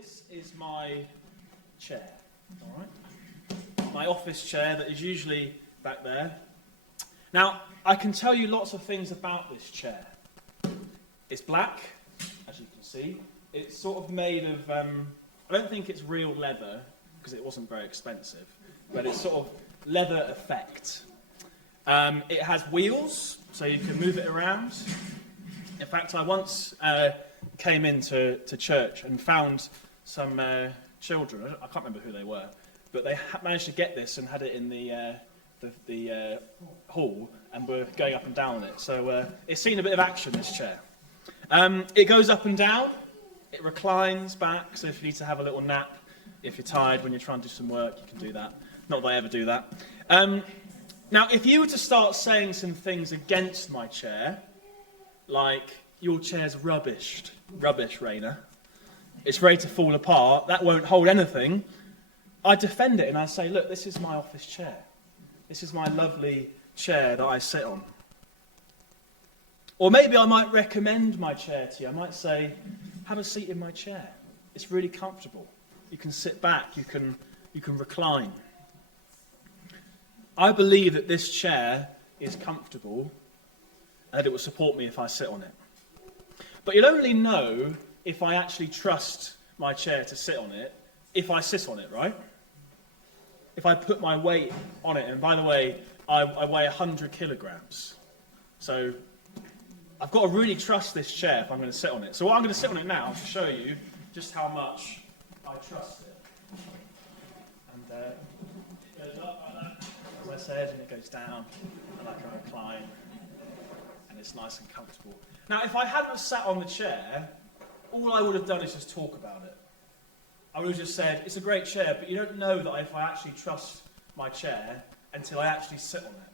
This is my chair, all right? My office chair that is usually back there. Now, I can tell you lots of things about this chair. It's black, as you can see. It's sort of made of, I don't think it's real leather, because it wasn't very expensive, but it's sort of leather effect. It has wheels, so you can move it around. In fact, I once came into church and found some children, I can't remember who they were, but they managed to get this and had it in the hall and were going up and down on it. So it's seen a bit of action, this chair. It goes up and down, it reclines back, so if you need to have a little nap, if you're tired when you're trying to do some work, you can do that. Not that I ever do that. Now, if you were to start saying some things against my chair, like, your chair's rubbish, Raynor, it's ready to fall apart, that won't hold anything, I'd defend it and I'd say, look, this is my office chair. This is my lovely chair that I sit on. Or maybe I might recommend my chair to you. I might say, have a seat in my chair. It's really comfortable. You can sit back, you can recline. I believe that this chair is comfortable and that it will support me if I sit on it. But you'll only know if I actually trust my chair to sit on it if I sit on it, right? If I put my weight on it, and by the way, I weigh 100 kilograms. So I've got to really trust this chair if I'm going to sit on it. So what I'm going to sit on it now to show you just how much I trust it. And it goes up like that, as I said, and it goes down, and I can recline, and it's nice and comfortable. Now, if I hadn't sat on the chair, all I would have done is just talk about it. I would have just said, it's a great chair, but you don't know that if I actually trust my chair until I actually sit on it.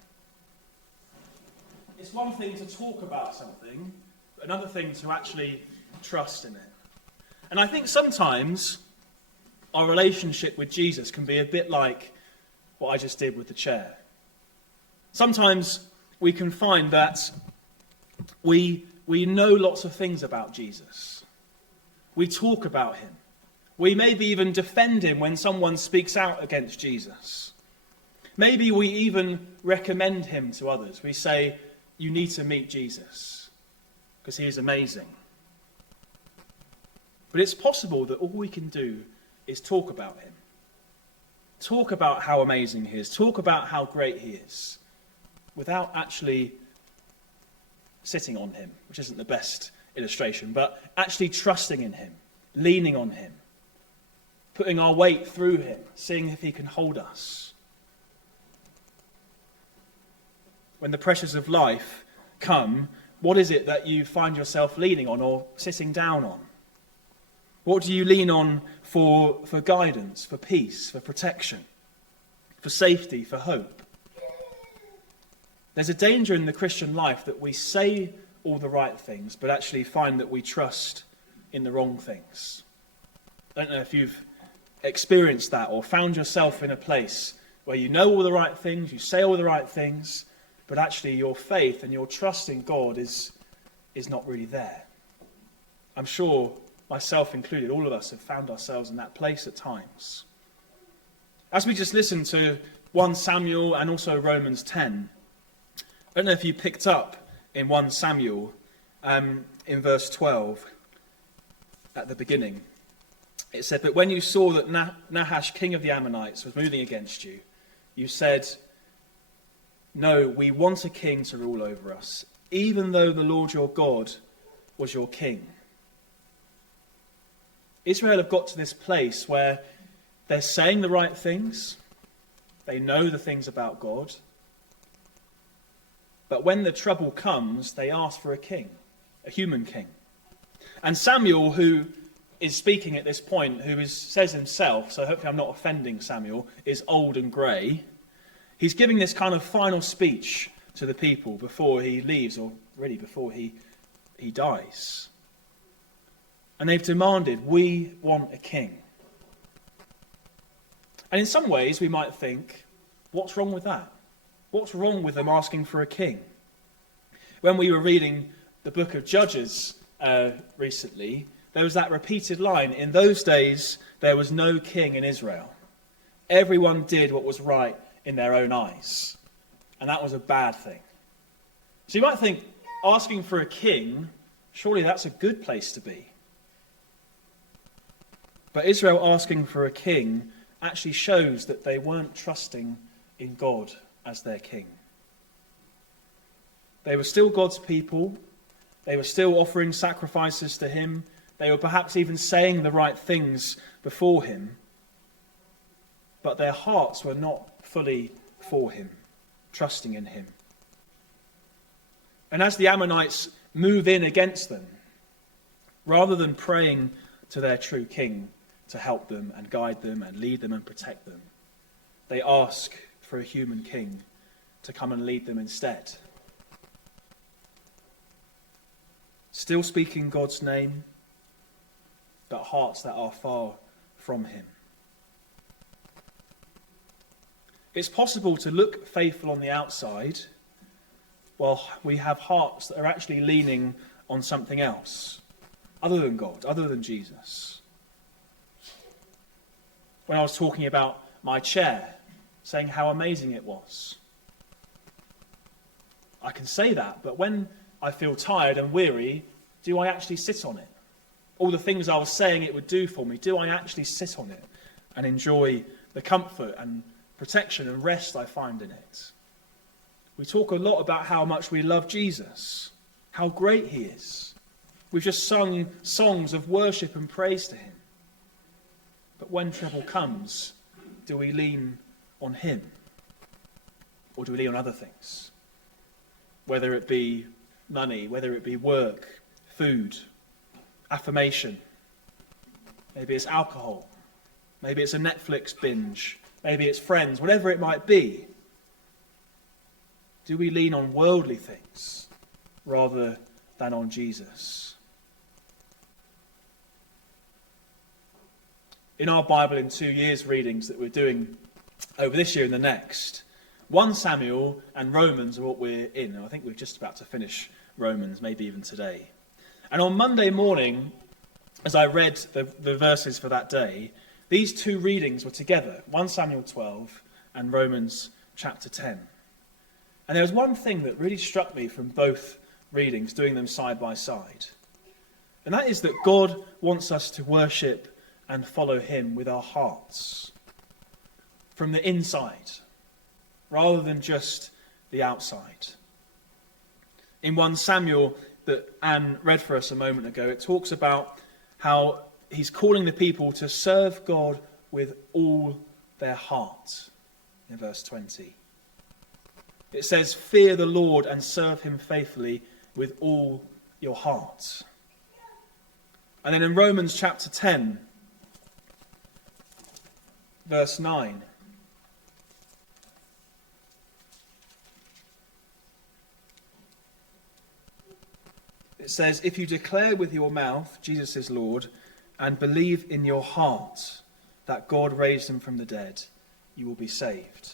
It's one thing to talk about something, but another thing to actually trust in it. And I think sometimes our relationship with Jesus can be a bit like what I just did with the chair. Sometimes we can find that we know lots of things about Jesus. We talk about him. We maybe even defend him when someone speaks out against Jesus. Maybe we even recommend him to others. We say, you need to meet Jesus because he is amazing. But it's possible that all we can do is talk about him. Talk about how amazing he is. Talk about how great he is without actually sitting on him, which isn't the best illustration, but actually trusting in him, leaning on him, putting our weight through him, seeing if he can hold us. When the pressures of life come, what is it that you find yourself leaning on or sitting down on? What do you lean on for guidance, for peace, for protection, for safety, for hope? There's a danger in the Christian life that we say all the right things, but actually find that we trust in the wrong things. I don't know if you've experienced that or found yourself in a place where you know all the right things, you say all the right things, but actually your faith and your trust in God is not really there. I'm sure, myself included, all of us have found ourselves in that place at times. As we just listened to 1 Samuel and also Romans 10, I don't know if you picked up in 1 Samuel in verse 12 at the beginning. It said, but when you saw that Nahash, king of the Ammonites, was moving against you, you said, no, we want a king to rule over us, even though the Lord your God was your king. Israel have got to this place where they're saying the right things, they know the things about God, but when the trouble comes, they ask for a king, a human king. And Samuel, who is speaking at this point, says himself, so hopefully I'm not offending Samuel, is old and grey. He's giving this kind of final speech to the people before he leaves, or really before he dies. And they've demanded, we want a king. And in some ways we might think, what's wrong with that? What's wrong with them asking for a king? When we were reading the book of Judges recently, there was that repeated line, in those days there was no king in Israel. Everyone did what was right in their own eyes. And that was a bad thing. So you might think, asking for a king, surely that's a good place to be. But Israel asking for a king actually shows that they weren't trusting in God as their king. They were still God's people. They were still offering sacrifices to him. They were perhaps even saying the right things before him. But their hearts were not fully for him, trusting in him. And as the Ammonites move in against them, rather than praying to their true king to help them and guide them and lead them and protect them, they ask for a human king to come and lead them instead. Still speaking God's name, but hearts that are far from him. It's possible to look faithful on the outside while we have hearts that are actually leaning on something else, other than God, other than Jesus. When I was talking about my chair, saying how amazing it was, I can say that, but when I feel tired and weary, do I actually sit on it? All the things I was saying it would do for me, do I actually sit on it and enjoy the comfort and protection and rest I find in it? We talk a lot about how much we love Jesus, how great he is. We've just sung songs of worship and praise to him. But when trouble comes, do we lean on him? Or do we lean on other things? Whether it be money, whether it be work, food, affirmation. Maybe it's alcohol. Maybe it's a Netflix binge. Maybe it's friends, whatever it might be. Do we lean on worldly things rather than on Jesus? In our Bible in 2 years readings that we're doing over this year and the next, 1 Samuel and Romans are what we're in. And I think we're just about to finish Romans, maybe even today. And on Monday morning, as I read the verses for that day, these two readings were together, 1 Samuel 12 and Romans chapter 10. And there was one thing that really struck me from both readings, doing them side by side. And that is that God wants us to worship and follow him with our hearts, from the inside, rather than just the outside. In 1 Samuel that Anne read for us a moment ago, it talks about how he's calling the people to serve God with all their heart, in verse 20. It says, fear the Lord and serve him faithfully with all your heart. And then in Romans chapter 10, verse 9, it says, if you declare with your mouth Jesus is Lord and believe in your heart that God raised him from the dead, you will be saved.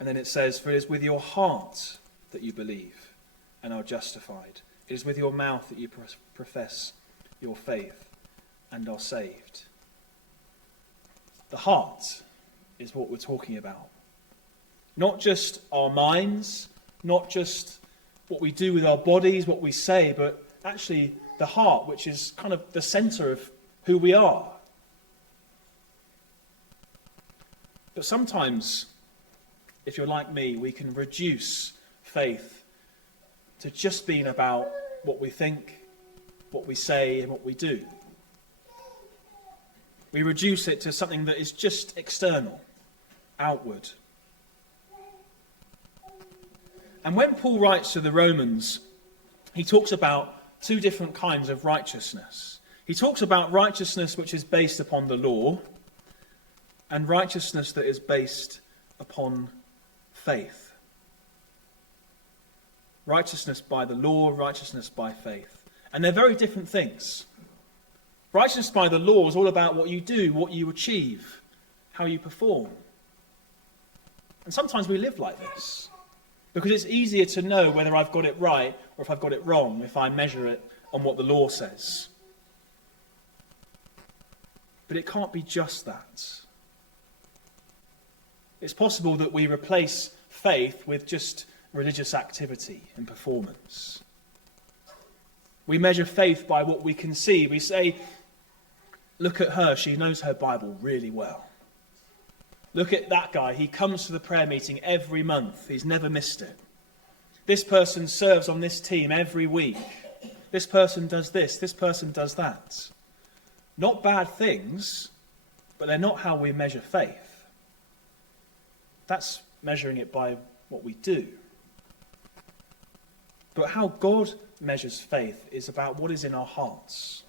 And then it says, for it is with your heart that you believe and are justified. It is with your mouth that you profess your faith and are saved. The heart is what we're talking about. Not just our minds, not just what we do with our bodies, what we say, but actually the heart, which is kind of the center of who we are. But sometimes, if you're like me, we can reduce faith to just being about what we think, what we say, and what we do. We reduce it to something that is just external, outward. And when Paul writes to the Romans, he talks about two different kinds of righteousness. He talks about righteousness which is based upon the law, and righteousness that is based upon faith. Righteousness by the law, righteousness by faith. And they're very different things. Righteousness by the law is all about what you do, what you achieve, how you perform. And sometimes we live like this, because it's easier to know whether I've got it right or if I've got it wrong if I measure it on what the law says. But it can't be just that. It's possible that we replace faith with just religious activity and performance. We measure faith by what we can see. We say, look at her, she knows her Bible really well. Look at that guy, he comes to the prayer meeting every month, he's never missed it. This person serves on this team every week. This person does this person does that. Not bad things, but they're not how we measure faith. That's measuring it by what we do. But how God measures faith is about what is in our hearts.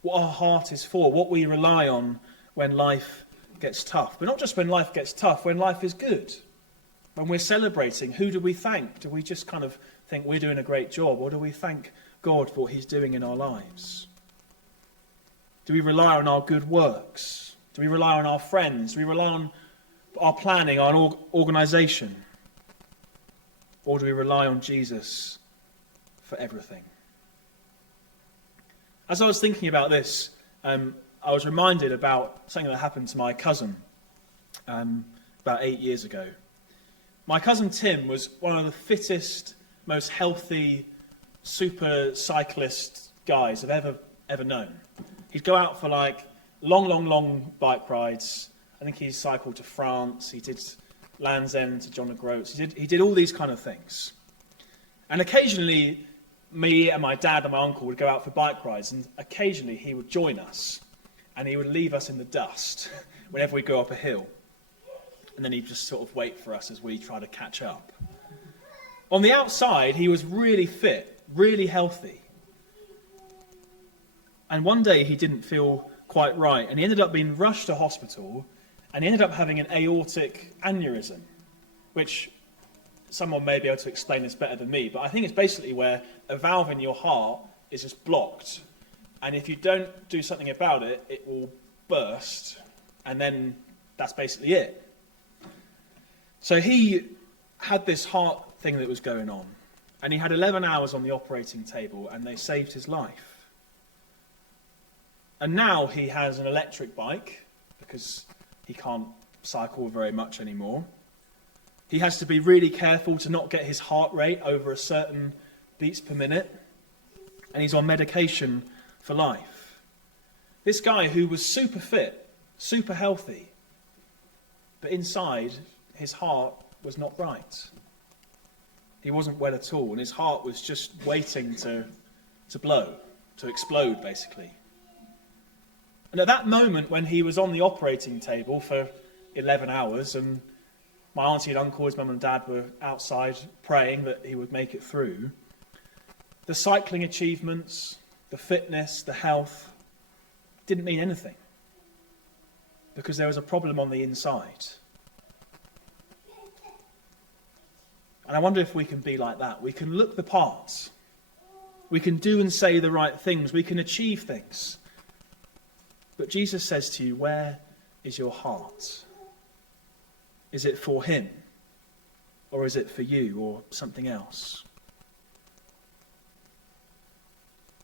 What our heart is for, what we rely on when life gets tough. But not just when life gets tough, when life is good. When we're celebrating, who do we thank? Do we just kind of think we're doing a great job? Or do we thank God for what he's doing in our lives? Do we rely on our good works? Do we rely on our friends? Do we rely on our planning, our organisation? Or do we rely on Jesus for everything? As I was thinking about this, I was reminded about something that happened to my cousin about 8 years ago. My cousin Tim was one of the fittest, most healthy, super cyclist guys I've ever known. He'd go out for like long bike rides. I think he cycled to France. He did Land's End to John O'Groats. He did all these kind of things. And occasionally, me and my dad and my uncle would go out for bike rides, and occasionally he would join us, and he would leave us in the dust whenever we go up a hill. And then he'd just sort of wait for us as we try to catch up. On the outside, he was really fit, really healthy. And one day he didn't feel quite right, and he ended up being rushed to hospital, and he ended up having an aortic aneurysm, which someone may be able to explain this better than me, but I think it's basically where a valve in your heart is just blocked, and if you don't do something about it, it will burst, and then that's basically it. So he had this heart thing that was going on, and he had 11 hours on the operating table, and they saved his life. And now he has an electric bike, because he can't cycle very much anymore. He has to be really careful to not get his heart rate over a certain beats per minute. And he's on medication for life. This guy who was super fit, super healthy, but inside, his heart was not right. He wasn't well at all, and his heart was just waiting to blow, to explode, basically. And at that moment, when he was on the operating table for 11 hours, and my auntie and uncle, his mum and dad, were outside praying that he would make it through, the cycling achievements, the fitness, the health, didn't mean anything. Because there was a problem on the inside. And I wonder if we can be like that. We can look the part. We can do and say the right things. We can achieve things. But Jesus says to you, where is your heart? Is it for him? Or is it for you or something else?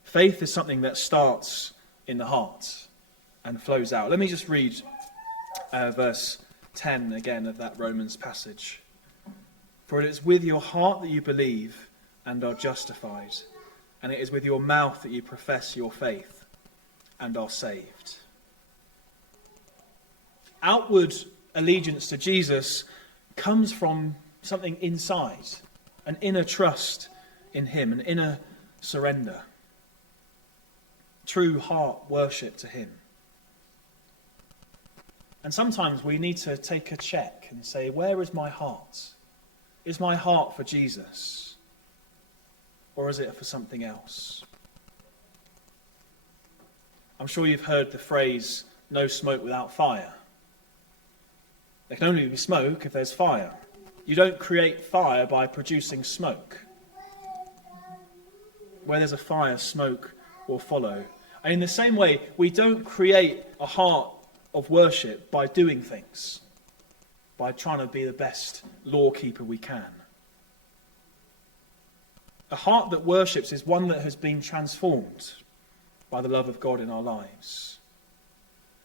Faith is something that starts in the heart and flows out. Let me just read verse 10 again of that Romans passage. For it is with your heart that you believe and are justified, and it is with your mouth that you profess your faith and are saved. Outward allegiance to Jesus comes from something inside, an inner trust in him, an inner surrender. True heart worship to him. And sometimes we need to take a check and say, where is my heart? Is my heart for Jesus? Or is it for something else? I'm sure you've heard the phrase, no smoke without fire. There can only be smoke if there's fire. You don't create fire by producing smoke. Where there's a fire, smoke will follow. And in the same way, we don't create a heart of worship by doing things, by trying to be the best lawkeeper we can. A heart that worships is one that has been transformed by the love of God in our lives.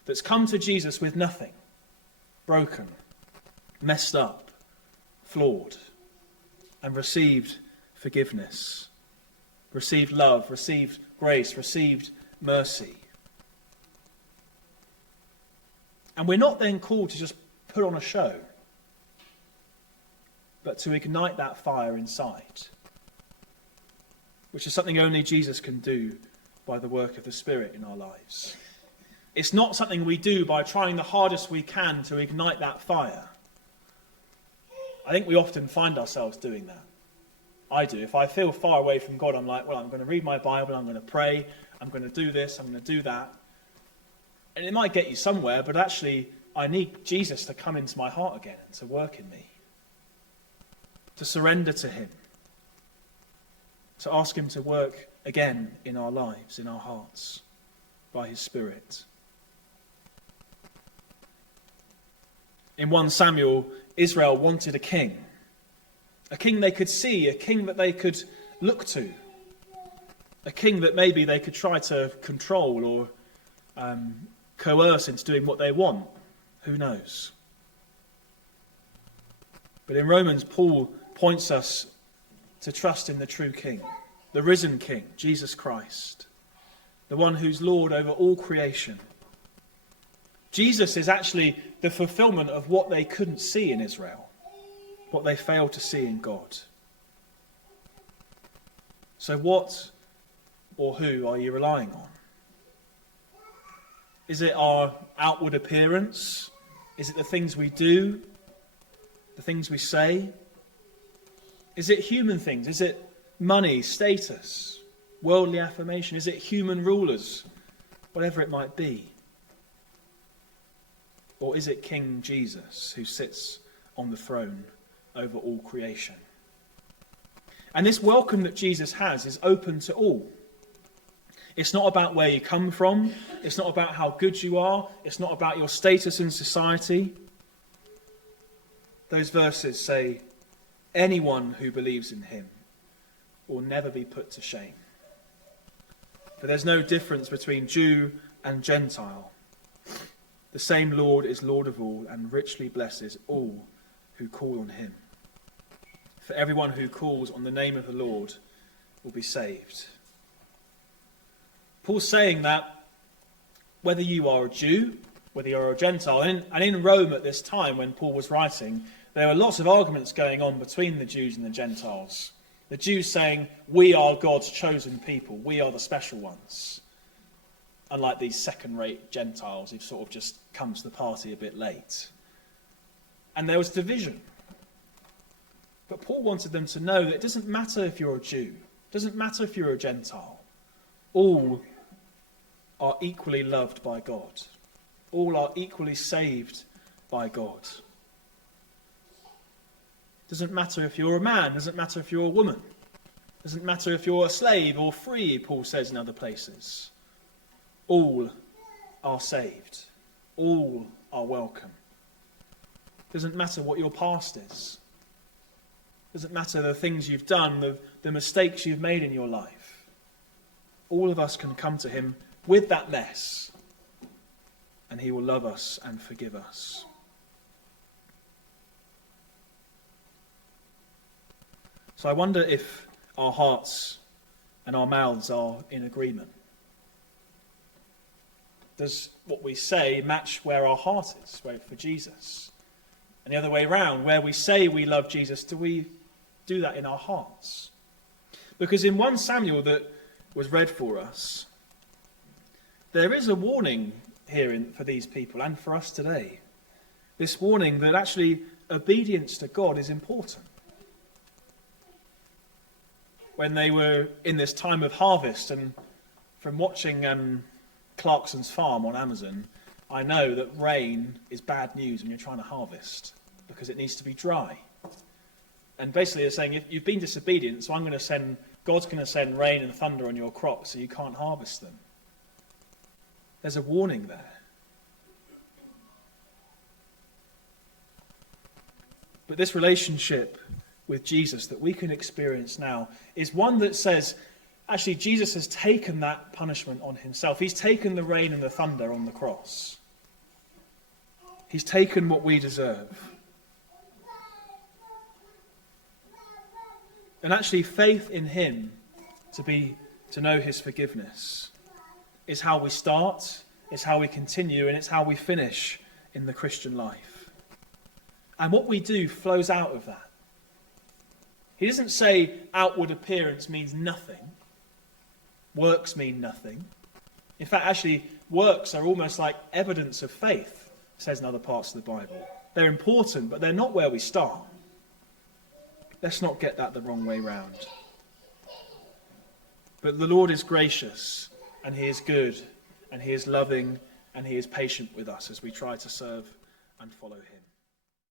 that's come to Jesus with nothing, broken, messed up, flawed, and received forgiveness, received love, received grace, received mercy. And we're not then called to just put on a show, but to ignite that fire inside, which is something only Jesus can do by the work of the Spirit in our lives. It's not something we do by trying the hardest we can to ignite that fire. I think we often find ourselves doing that. I do. If I feel far away from God, I'm like, well, I'm going to read my Bible, I'm going to pray, I'm going to do this, I'm going to do that. And it might get you somewhere, but actually I need Jesus to come into my heart again and to work in me, to surrender to him, to ask him to work again in our lives, in our hearts, by his Spirit. In 1 Samuel, Israel wanted a king they could see, a king that they could look to, a king that maybe they could try to control or coerce into doing what they want. Who knows? But in Romans, Paul points us to trust in the true king, the risen king, Jesus Christ, the one who's Lord over all creation. Jesus is actually the fulfillment of what they couldn't see in Israel, what they failed to see in God. So what or who are you relying on? Is it our outward appearance? Is it the things we do? The things we say? Is it human things? Is it money, status, worldly affirmation? Is it human rulers? Whatever it might be. Or is it King Jesus who sits on the throne over all creation? And this welcome that Jesus has is open to all. It's not about where you come from. It's not about how good you are. It's not about your status in society. Those verses say, anyone who believes in him will never be put to shame. For there's no difference between Jew and Gentile. The same Lord is Lord of all and richly blesses all who call on him. For everyone who calls on the name of the Lord will be saved. Paul's saying that whether you are a Jew, whether you're a Gentile, and in Rome at this time when Paul was writing, there were lots of arguments going on between the Jews and the Gentiles. The Jews saying, we are God's chosen people, we are the special ones. Unlike these second-rate Gentiles who've sort of just come to the party a bit late. And there was division. But Paul wanted them to know that it doesn't matter if you're a Jew. It doesn't matter if you're a Gentile. All are equally loved by God. All are equally saved by God. It doesn't matter if you're a man. It doesn't matter if you're a woman. It doesn't matter if you're a slave or free, Paul says in other places. All are saved. All are welcome. It doesn't matter what your past is. It doesn't matter the things you've done, the mistakes you've made in your life. All of us can come to him with that mess, and he will love us and forgive us. So I wonder if our hearts and our mouths are in agreement. Does what we say match where our heart is, for Jesus? And the other way around, where we say we love Jesus, do we do that in our hearts? Because in 1 Samuel that was read for us, there is a warning here for these people and for us today. This warning that actually obedience to God is important. When they were in this time of harvest, and from watching Clarkson's Farm on Amazon, I know that rain is bad news when you're trying to harvest because it needs to be dry. And basically they're saying, if you've been disobedient, so God's going to send rain and thunder on your crops so you can't harvest them. There's a warning there. But this relationship with Jesus that we can experience now is one that says, actually, Jesus has taken that punishment on himself. He's taken the rain and the thunder on the cross. He's taken what we deserve. And actually, faith in him to know his forgiveness is how we start, it's how we continue, and it's how we finish in the Christian life. And what we do flows out of that. He doesn't say outward appearance means nothing. Works mean nothing. In fact, actually, works are almost like evidence of faith, says in other parts of the Bible. They're important, but they're not where we start. Let's not get that the wrong way round. But the Lord is gracious, and he is good, and he is loving, and he is patient with us as we try to serve and follow him.